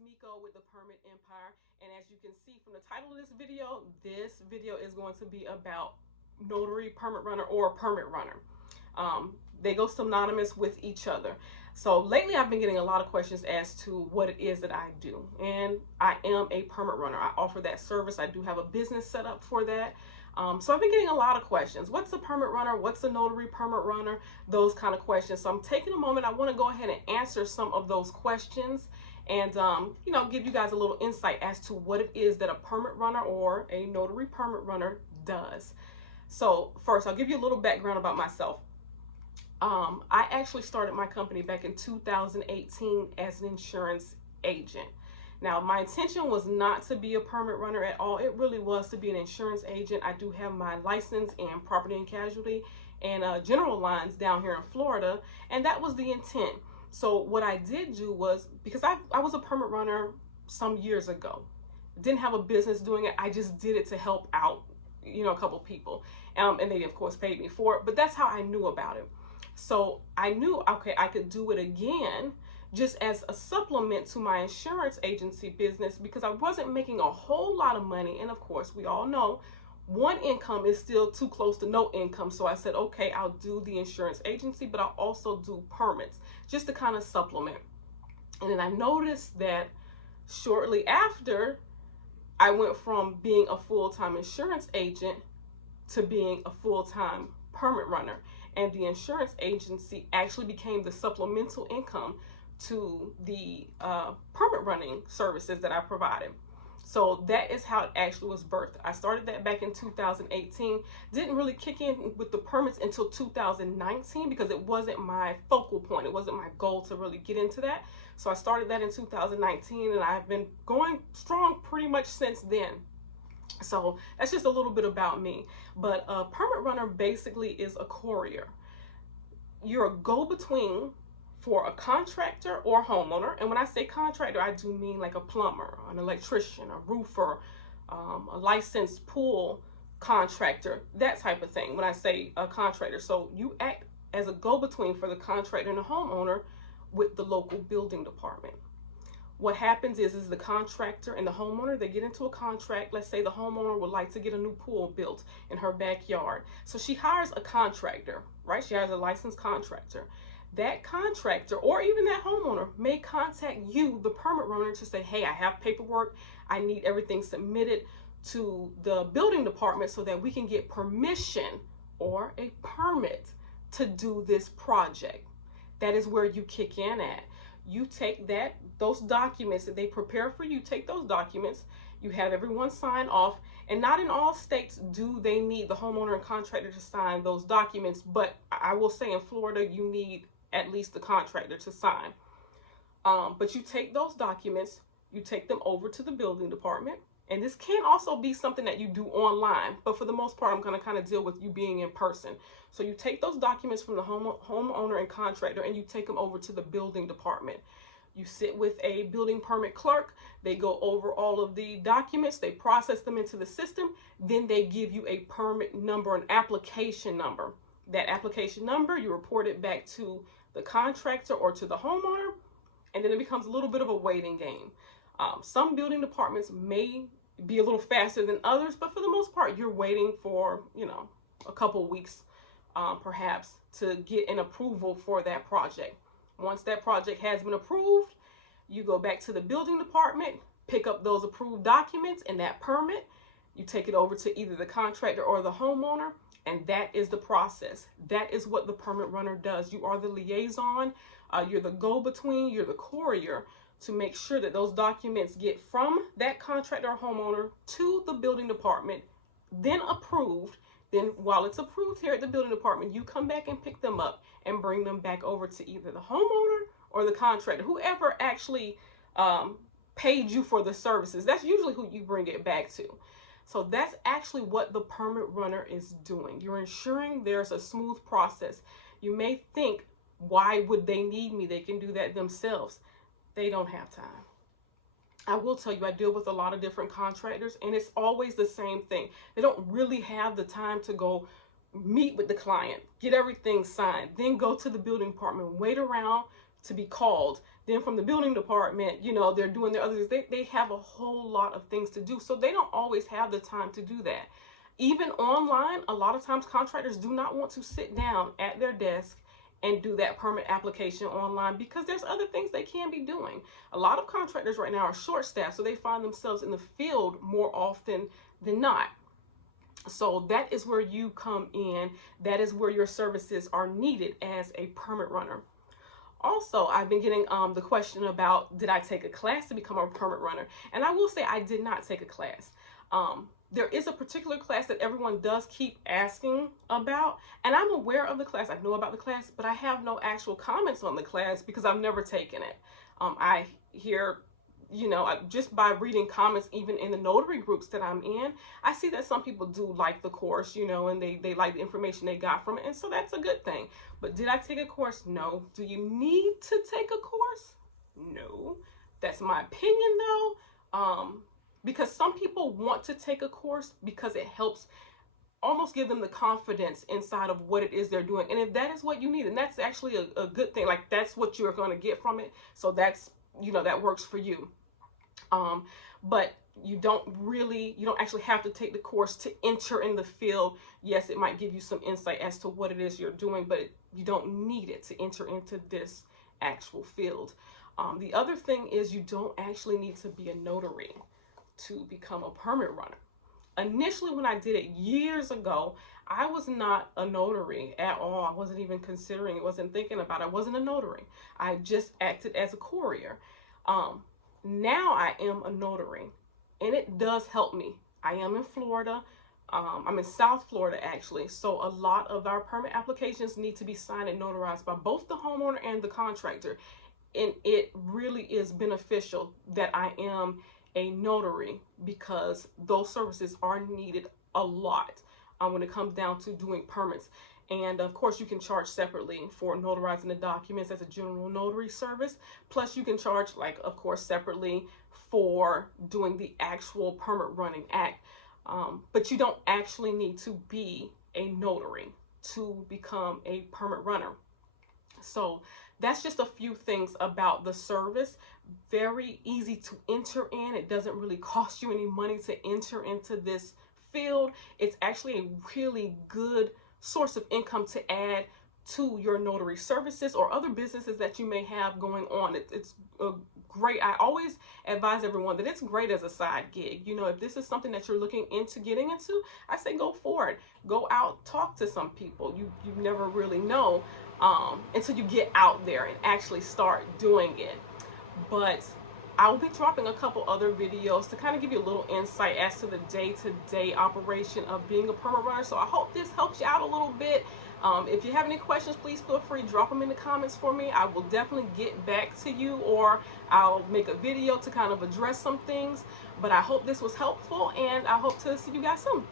Miko with the Permit Empire, and as you can see from the title of this video is going to be about Notary Permit Runner or Permit Runner. They go synonymous with each other. So lately I've been getting a lot of questions as to what it is that I do, and I am a permit runner. I offer that service. I do have a business set up for that. So I've been getting a lot of questions. What's a permit runner? What's a notary permit runner? Those kind of questions. So I'm taking a moment. I want to go ahead and answer some of those questions and give you guys a little insight as to what it is that a permit runner or a notary permit runner does. So first, I'll give you a little background about myself. I actually started my company back in 2018 as an insurance agent. Now, my intention was not to be a permit runner at all. It really was to be an insurance agent. I do have my license in property and casualty and general lines down here in Florida, and that was the intent. So what I did do was, because I was a permit runner some years ago, didn't have a business doing it. I just did it to help out, a couple people, and they of course paid me for it. But that's how I knew about it. So I knew, okay, I could do it again just as a supplement to my insurance agency business, because I wasn't making a whole lot of money. And of course, we all know one income is still too close to no income. So I said, okay, I'll do the insurance agency, but I'll also do permits just to kind of supplement. And then I noticed that shortly after, I went from being a full-time insurance agent to being a full-time permit runner. And the insurance agency actually became the supplemental income to the permit running services that I provided. So that is how it actually was birthed. I started that back in 2018. Didn't really kick in with the permits until 2019 because it wasn't my focal point. It wasn't my goal to really get into that. So I started that in 2019, and I've been going strong pretty much since then. So that's just a little bit about me. But a permit runner basically is a courier. You're a go-between for a contractor or homeowner. And when I say contractor, I do mean like a plumber, an electrician, a roofer, a licensed pool contractor, that type of thing when I say a contractor. So you act as a go-between for the contractor and the homeowner with the local building department. What happens is the contractor and the homeowner, they get into a contract. Let's say the homeowner would like to get a new pool built in her backyard. So she hires a contractor, right? She hires a licensed contractor. That contractor or even that homeowner may contact you, the permit runner, to say, hey, I have paperwork. I need everything submitted to the building department so that we can get permission or a permit to do this project. That is where you kick in at. You take those documents that they prepare for you, take those documents, you have everyone sign off, and not in all states do they need the homeowner and contractor to sign those documents, but I will say in Florida, you need at least the contractor to sign. But you take those documents, you take them over to the building department, and this can also be something that you do online, but for the most part, I'm going to kind of deal with you being in person. So you take those documents from the homeowner and contractor, and you take them over to the building department. You sit with a building permit clerk. They go over all of the documents. They process them into the system. Then they give you a permit number, an application number. That application number, you report it back to the contractor or to the homeowner, and then it becomes a little bit of a waiting game. Some building departments may be a little faster than others, but for the most part, you're waiting for, a couple weeks, perhaps, to get an approval for that project. Once that project has been approved, you go back to the building department, pick up those approved documents and that permit. You take it over to either the contractor or the homeowner, and that is the process. That is what the permit runner does. You are the liaison, you're the go-between, you're the courier to make sure that those documents get from that contractor or homeowner to the building department, then approved. Then while it's approved here at the building department, you come back and pick them up and bring them back over to either the homeowner or the contractor, whoever actually paid you for the services. That's usually who you bring it back to. So that's actually what the permit runner is doing. You're ensuring there's a smooth process. You may think, why would they need me? They can do that themselves. They don't have time. I will tell you, I deal with a lot of different contractors, and it's always the same thing. They don't really have the time to go meet with the client, get everything signed, then go to the building department, wait around to be called. Then from the building department, you know, they're doing their other things. They have a whole lot of things to do. So they don't always have the time to do that. Even online, a lot of times contractors do not want to sit down at their desk and do that permit application online because there's other things they can be doing. A lot of contractors right now are short staffed, so they find themselves in the field more often than not. So that is where you come in. That is where your services are needed as a permit runner. Also, I've been getting the question about, did I take a class to become a permit runner? And I will say I did not take a class. There is a particular class that everyone does keep asking about, and I'm aware of the class. I know about the class, but I have no actual comments on the class because I've never taken it. I hear, you know, just by reading comments, even in the notary groups that I'm in, I see that some people do like the course, you know, and they like the information they got from it. And so that's a good thing. But did I take a course? No. Do you need to take a course? No. That's my opinion though. Because some people want to take a course because it helps almost give them the confidence inside of what it is they're doing. And if that is what you need, and that's actually a good thing, like that's what you're going to get from it. So that's, you know, that works for you. But you don't actually have to take the course to enter in the field. Yes, it might give you some insight as to what it is you're doing, but you don't need it to enter into this actual field. The other thing is you don't actually need to be a notary to become a permit runner. Initially, when I did it years ago, I was not a notary at all. I wasn't even considering it, wasn't thinking about it. I wasn't a notary. I just acted as a courier. Now I am a notary, and it does help me. I am in Florida. I'm in South Florida, actually. So a lot of our permit applications need to be signed and notarized by both the homeowner and the contractor. And it really is beneficial that I am a notary because those services are needed a lot when it comes down to doing permits. And of course, you can charge separately for notarizing the documents as a general notary service. Plus, you can charge, like, of course, separately for doing the actual permit running act. But you don't actually need to be a notary to become a permit runner. So that's just a few things about the service. Very easy to enter in. It doesn't really cost you any money to enter into this field. It's actually a really good source of income to add to your notary services or other businesses that you may have going on. It's a great, I always advise everyone that it's great as a side gig. You know, if this is something that you're looking into getting into, I say go for it. Go out, talk to some people. You never really know until you get out there and actually start doing it. But I will be dropping a couple other videos to kind of give you a little insight as to the day-to-day operation of being a permit runner. So I hope this helps you out a little bit. If you have any questions, please feel free to drop them in the comments for me. I will definitely get back to you, or I'll make a video to kind of address some things. But I hope this was helpful, and I hope to see you guys soon.